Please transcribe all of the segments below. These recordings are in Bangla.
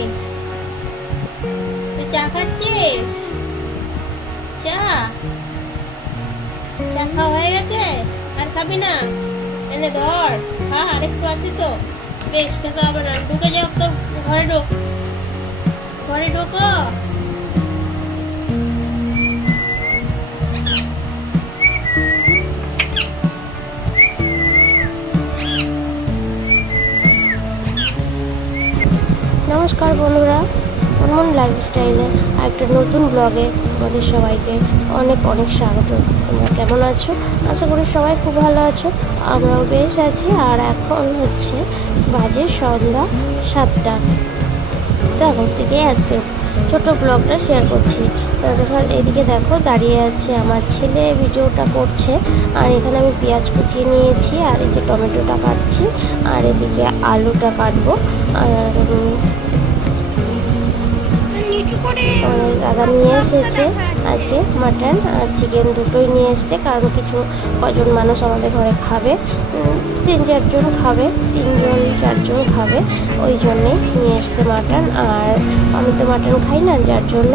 খাচ্ছিস? তুই চা খাচ্ছিস? চা চা খাওয়া হয়ে গেছে? আর খাবি না? এনে ধর, খা, আরেকটু আছে তো। বেশ, খেতে হবে না। ঢুকে যাও তোর ঘরে, ঢোক, ঘরে ঢোকো। নমস্কার বন্ধুরা, অনমন লাইফস্টাইলে একটা নতুন ব্লগে আমাদের সবাইকে অনেক অনেক স্বাগত। তোমরা কেমন আছো? আশা করি সবাই খুব ভালো আছো। আমরাও বেশ আছি। আর এখন হচ্ছে বাজে সন্ধ্যা 7টা। তো এখন থেকে আজকে ছোট ব্লগটা শেয়ার করছি। এদিকে দেখো দাঁড়িয়ে আছে আমার ছেলে, ভিডিওটা করছে। আর এখানে আমি পেঁয়াজ কুচিয়ে নিয়েছি, আর এই যে টমেটোটা কাটছি, আর এদিকে আলুটা কাটবো। আর দাদা নিয়ে এসেছে আজকে মাটন আর চিকেন দুটোই নিয়ে এসছে, কারণ কজন মানুষ আমাদের ঘরে খাবে, 3-4 জন খাবে, 3-4 জন খাবে, ওই জন্যেই নিয়ে এসছে মাটন। আর আমি তো মাটন খাই না, যার জন্য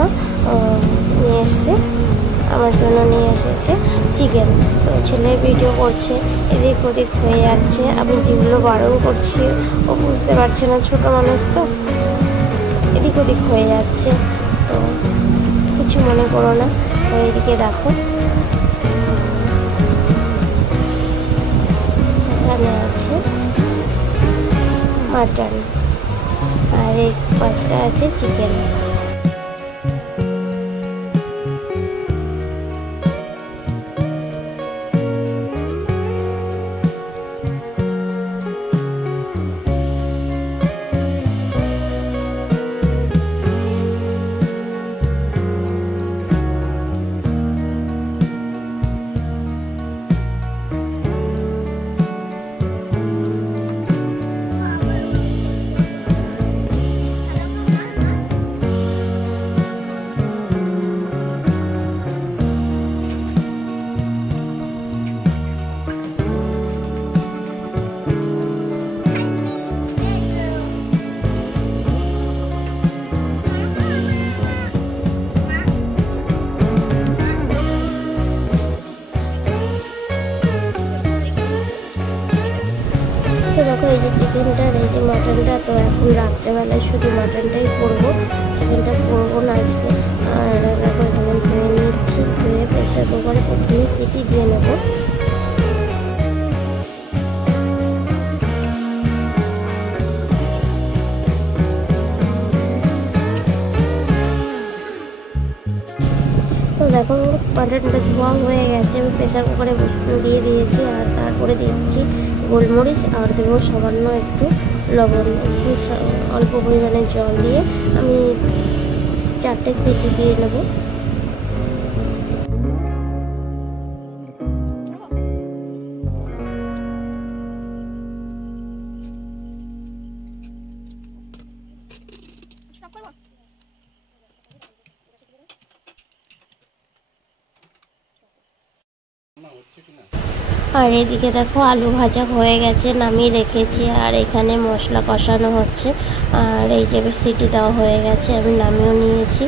নিয়ে এসছে, আমার জন্য নিয়ে এসেছে চিকেন। তো ছেলে ভিডিও করছে, এদিক ওদিক হয়ে যাচ্ছে, আমি যেগুলো বারণ করছি ও বুঝতে পারছে না, ছোট মানুষ তো, এদিক ওদিক হয়ে যাচ্ছে, তো কিছু মনে করো না। তো এদিকে দেখো এখানে আছে মাটন, আর এই পাশটা আছে চিকেন। তো দেখো এই যে চিকেনটা আর এই যে মাটনটা, তো এখন রাত্রেবেলায় শুধু মাটনটাই করবো, চিকেনটা করবো না আজকে। আর দেখো এখানে ধুয়ে নিচ্ছি, ধুয়ে প্রেসার কুকারে প্রথমে সিটি দিয়ে নেবো। তো দেখো মাটনটা ধোয়া হয়ে গেছে, আমি প্রেসার কুকারে দিয়ে দিয়েছি। আর তারপরে দিচ্ছি গোলমরিচ, আর দেবো সামান্য একটু লবণ, একটু অল্প পরিমাণে জল দিয়ে আমি 4টে সিটি দিয়ে নেবো। আর এদিকে দেখো আলু ভাজা হয়ে গেছে, নামিয়ে রেখেছি। আর এখানে মশলা কষানো হচ্ছে, আর এই যে সিটি দেওয়া হয়ে গেছে, আমি নামিয়েও নিয়েছি,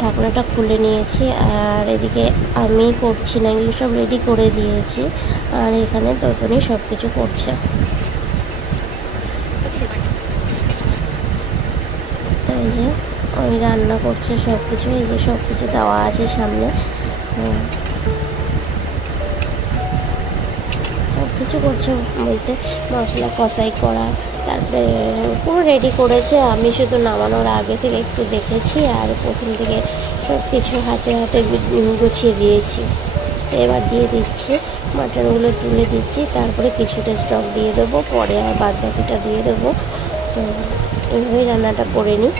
ঢাকনাটা খুলে নিয়েছি। আর এদিকে আমি করছি না, এগুলো সব রেডি করে দিয়েছি। আর এখানে ততনি সব কিছু করছে। তো এই যে আমি রান্না করছে সব কিছু, এই যে সব কিছু দেওয়া আছে সামনে, কিছু করছে বলতে মশলা কষাই করা, তারপরে পুরো রেডি করেছে। আমি শুধু নামানোর আগে থেকে একটু দেখেছি, আর প্রথম থেকে সব কিছু হাতে হাতে গুছিয়ে দিয়েছি। তো এবার দিয়ে দিচ্ছি মাটনগুলো, তুলে দিচ্ছি, তারপরে কিছুটা স্টক দিয়ে দেবো, পরে আর বাদ বাকিটা দিয়ে দেবো। তো এইভাবেই রান্নাটা করে নিই।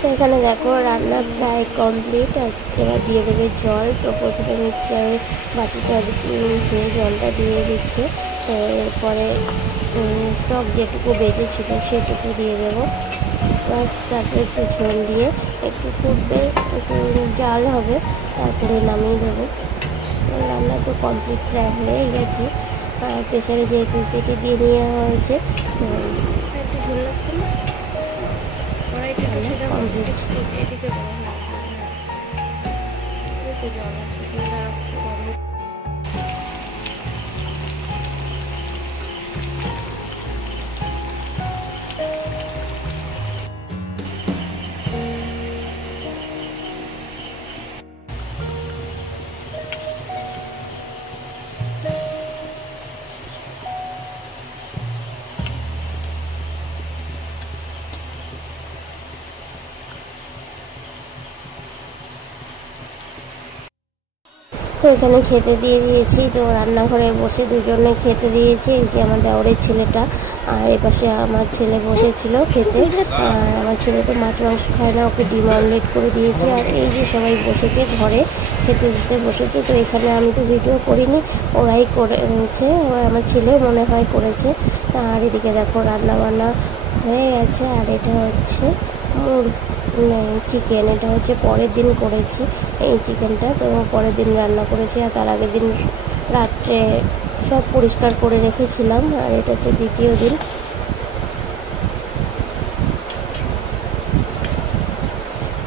তো এখানে দেখো রান্না প্রায় কমপ্লিট। এরা দিয়ে দেবে জল। তো প্রথমে নিচ্ছে আমি বাটিটা ধুয়ে জলটা দিয়ে দিচ্ছে। তো এরপরে স্টক যেটুকু বেঁচেছিল সেটুকু দিয়ে দেবো। প্লাস তারপরে একটু ঝোল দিয়ে একটু ফুটবে, একটু জাল হবে, তারপরে নামিয়ে দেবো। রান্না তো কমপ্লিট প্রায় হয়ে গেছে। আর প্রেশারে যেহেতু সেটি দিয়ে নেওয়া হয়েছে, তো একটু ঝোল লাগছে না, কমপ্লিট। এদিকে জল আছে। তো এখানে খেতে দিয়ে দিয়েছি। তো রান্নাঘরে বসে দুজনে খেতে দিয়েছি। এই যে আমার দেওরের ছেলেটা, আর এপাশে আমার ছেলে বসেছিল খেতে। আর আমার ছেলে তো মাছ মাংস খায় না, ওকে ডিম অমলেট করে দিয়েছি। আর এই যে সবাই বসেছে ঘরে খেতে দিতে বসেছে। তো এখানে আমি তো ভিডিও করিনি, ওরাই করেছে, আমার ছেলেও মনে হয় করেছে। আর এদিকে দেখো রান্না বান্না হয়ে গেছে। আর এটা হচ্ছে চিকেন, এটা হচ্ছে পরের দিন করেছি এই চিকেনটা। তো পরের দিন রান্না করেছি, আর তার আগের দিন রাত্রে সব পরিষ্কার করে রেখেছিলাম। আর এটা হচ্ছে দ্বিতীয় দিন।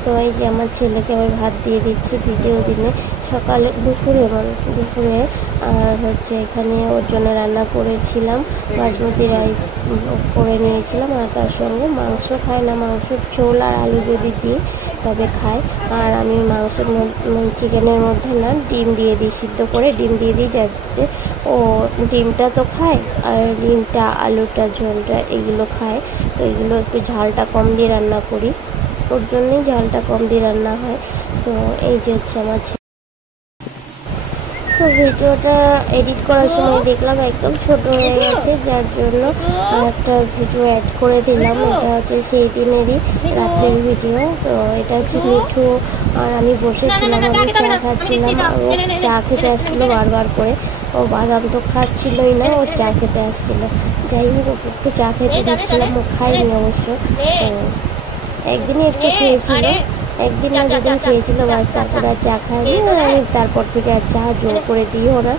তো এই যে আমার ছেলেকে আমি ভাত দিয়ে দিচ্ছি দ্বিতীয় দিনে সকালে, দুপুরে। আর হচ্ছে এখানে ওর জন্য রান্না করেছিলাম বাসমতি রাইস করে নিয়েছিলাম। আর তার সঙ্গে মাংস খায় না, মাংসের ঝোল আর আলু যদি দিই তবে খায়। আর আমি মাংসের চিকেনের মধ্যে না ডিম দিয়ে দিই, সিদ্ধ করে ডিম দিয়ে দিই, যাতে ও ডিমটা তো খায় আর ডিমটা আলুটা ঝোলটা এগুলো খায়। তো এগুলো একটু ঝালটা কম দিয়ে রান্না করি, ওর জন্যই ঝালটা কম দিয়ে রান্না হয়। তো এই যে হচ্ছে আমার। তো ভিডিওটা এডিট করার সময় দেখলাম একদম ছোট হয়ে গেছে, যার জন্য একটা ভিডিও অ্যাড করে দিলাম। এটা হচ্ছে সেই দিনেরই রাত্রের ভিডিও। তো এটা হচ্ছে মিঠু আর আমি বসেছিলাম, আমি চা খাচ্ছিলাম, আর ও চা খেতে আসছিলো বারবার করে। ও বাদাম তো খাচ্ছিলই না, ও চা খেতে আসছিলো। যাই হোক ওকে একটু চা খেতে দিচ্ছিলাম, ও খাইনি অবশ্য। তো একদিনই একটু খেয়েছিল, একদিন না দুদিন খেয়েছিল, বাস তারপরে আর চা খায়নি। আমি তারপর থেকে আর চা জোর করে দিও না।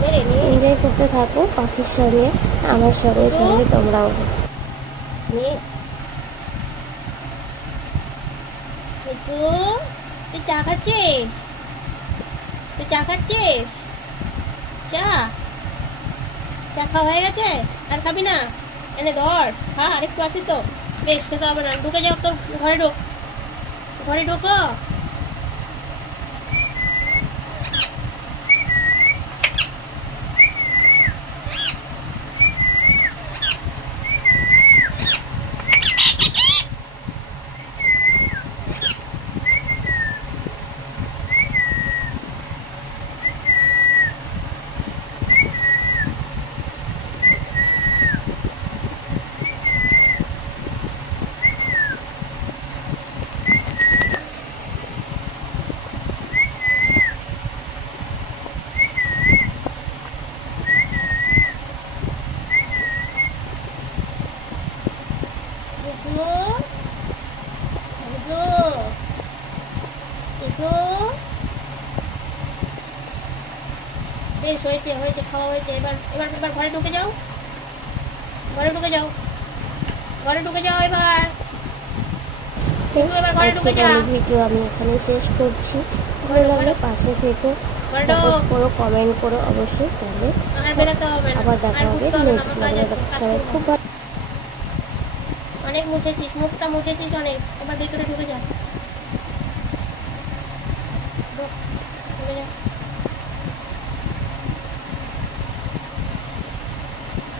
তো এনজয় করতে থাকো পাখির সঙ্গে, আমার সঙ্গে সঙ্গে তোমরাও। তুই চা খাচ্ছিস? তুই চা খাচ্ছিস? চা চা খাওয়া হয়ে গেছে? আর খাবি না? এনে ধর, খা, আরেকটু আছে তো, বেশ খেতে হবে না। ঢুকে যাও, তোর ঘরে ঢোক, ঘরে ঢোকো। বেশ হয়েছে, হয়েছে, খাওয়া হয়েছে। এবার এবার এবার ঘরে ঢুকে যাও, ঘরে ঢুকে যাও, ঘরে ঢুকে যাও এবার। ভিডিও আমি এখানে শেষ করছি। ভালো লাগলে পাশে থেকো, সাপোর্ট করো, কমেন্ট করো অবশ্যই। তাহলে আবার দেখা হবে নেক্সট ব্লগে। সবাই খুব ভালো। অনেক মুছেছিস, মুখটা মুছেছিস অনেক, এবার ভিতরে ঢুকে যা, ঢুকে যা,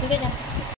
ঢুকে যা।